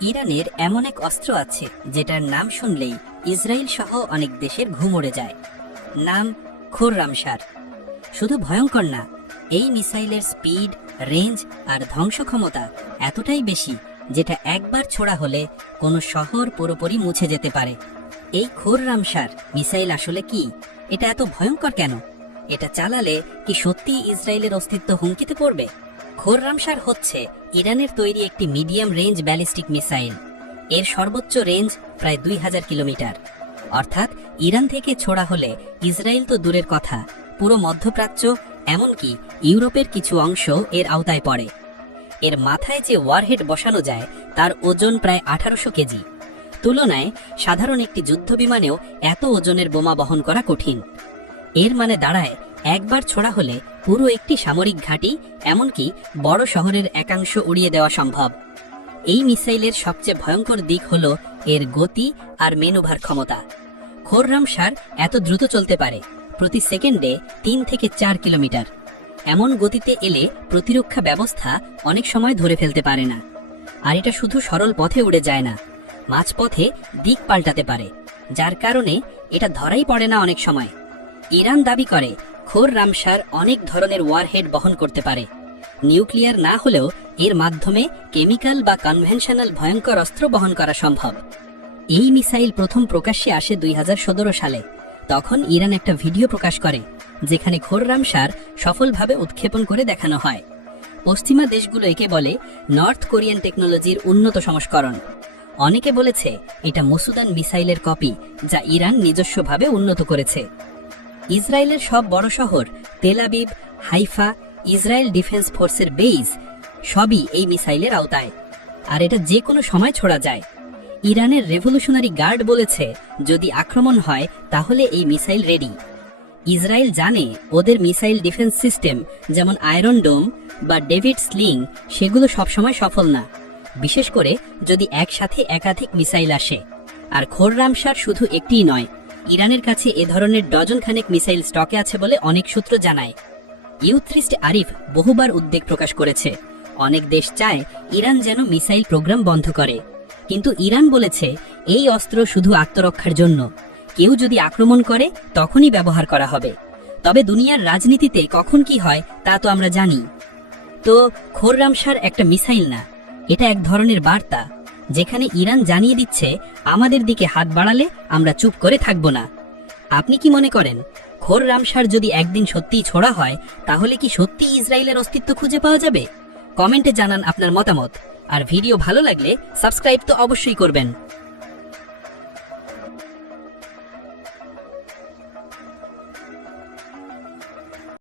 ইরানের এমন এক অস্ত্র আছে যেটার নাম শুনলেই ইসরায়েল সহ অনেক দেশের ঘুম উড়ে যায়। নাম খোররামশার। শুধু ভয়ঙ্কর না, এই মিসাইলের স্পিড, রেঞ্জ আর ধ্বংস ক্ষমতা এতটাই বেশি যেটা একবার ছোড়া হলে কোনো শহর পুরোপুরি মুছে যেতে পারে। এই খোররামশার মিসাইল আসলে কি? এটা এত ভয়ঙ্কর কেন? এটা চালালে কি সত্যিই ইসরায়েলের অস্তিত্ব হুমকিতে পড়বে? খোররামশার হচ্ছে ইরানের তৈরি একটি মিডিয়াম রেঞ্জ ব্যালিস্টিক মিসাইল। এর সর্বোচ্চ রেঞ্জ প্রায় 2000 কিলোমিটার। অর্থাৎ ইরান থেকে ছোড়া হলে ইসরায়েল তো দূরের কথা, পুরো মধ্যপ্রাচ্য এমনকি ইউরোপের কিছু অংশ এর আওতায় পড়ে। এর মাথায় যে ওয়ারহেড বসানো যায় তার ওজন প্রায় 1800 কেজি। তুলনায় সাধারণ একটি যুদ্ধ বিমানেও এত ওজনের বোমা বহন করা কঠিন। এর মানে দাঁড়ায়, একবার ছোড়া হলে পুরো একটি সামরিক ঘাঁটি, এমনকি বড় শহরের একাংশ উড়িয়ে দেওয়া সম্ভব। এই মিসাইলের সবচেয়ে ভয়ঙ্কর দিক হল এর গতি আর ম্যানুভার ক্ষমতা। খোররামশার এত দ্রুত চলতে পারে, প্রতি সেকেন্ডে 3 থেকে 4 কিলোমিটার। এমন গতিতে এলে প্রতিরক্ষা ব্যবস্থা অনেক সময় ধরে ফেলতে পারে না। আর এটা শুধু সরল পথে উড়ে যায় না, মাঝপথে দিক পাল্টাতে পারে, যার কারণে এটা ধরাই পড়ে না অনেক সময়। ইরান দাবি করে খোররামশার অনেক ধরনের ওয়ারহেড বহন করতে পারে। নিউক্লিয়ার না হলেও এর মাধ্যমে কেমিক্যাল বা কনভেনশনাল ভয়ঙ্কর অস্ত্র বহন করা সম্ভব। এই মিসাইল প্রথম প্রকাশ্যে আসে 2017 সালে। তখন ইরান একটা ভিডিও প্রকাশ করে যেখানে খোররামশার সফলভাবে উৎক্ষেপণ করে দেখানো হয়। পশ্চিমা দেশগুলো একে বলে নর্থ কোরিয়ান টেকনোলজির উন্নত সংস্করণ। অনেকে বলেছে এটা মসুদান মিসাইলের কপি, যা ইরান নিজস্বভাবে উন্নত করেছে। ইসরায়েলের সব বড় শহর, Tel Aviv, Haifa, Israel defence ফোর্সের বেইজ সবই এই মিসাইলের আওতায়। আর এটা যে কোনো সময় ছোড়া যায়। ইরানের রেভলিউশনারি গার্ড বলেছে যদি আক্রমণ হয় তাহলে এই মিসাইল রেডি। ইসরায়েল জানে ওদের মিসাইল ডিফেন্স সিস্টেম যেমন আয়রন ডোম বা ডেভিড স্লিং সেগুলো সবসময় সফল না, বিশেষ করে যদি একসাথে একাধিক মিসাইল আসে। আর খোররামশার শুধু একটিই নয়, ইরানের কাছে এ ধরনের ডজন খানেক মিসাইল স্টকে আছে বলে অনেক সূত্র জানায়। ইউথ্রিস্ট আরিফ বহুবার উদ্বেগ প্রকাশ করেছে, অনেক দেশ চায় ইরান যেন মিসাইল প্রোগ্রাম বন্ধ করে, কিন্তু ইরান বলেছে এই অস্ত্র শুধু আত্মরক্ষার জন্য। কেউ যদি আক্রমণ করে তখনই ব্যবহার করা হবে। তবে দুনিয়ার রাজনীতিতে কখন কি হয় তা তো আমরা জানি। তো খোররামশার একটা মিসাইল না, এটা এক ধরনের বার্তা, যেখানে ইরান জানিয়ে দিচ্ছে আমাদের দিকে হাত বাড়ালে আমরা চুপ করে থাকব না। আপনি কি মনে করেন খোররামশার যদি একদিন সত্যিই ছোড়া হয় তাহলে কি সত্যি ইসরায়েলের অস্তিত্ব খুঁজে পাওয়া যাবে? কমেন্টে জানান আপনার মতামত। আর ভিডিও ভালো লাগলে সাবস্ক্রাইব তো অবশ্যই করবেন।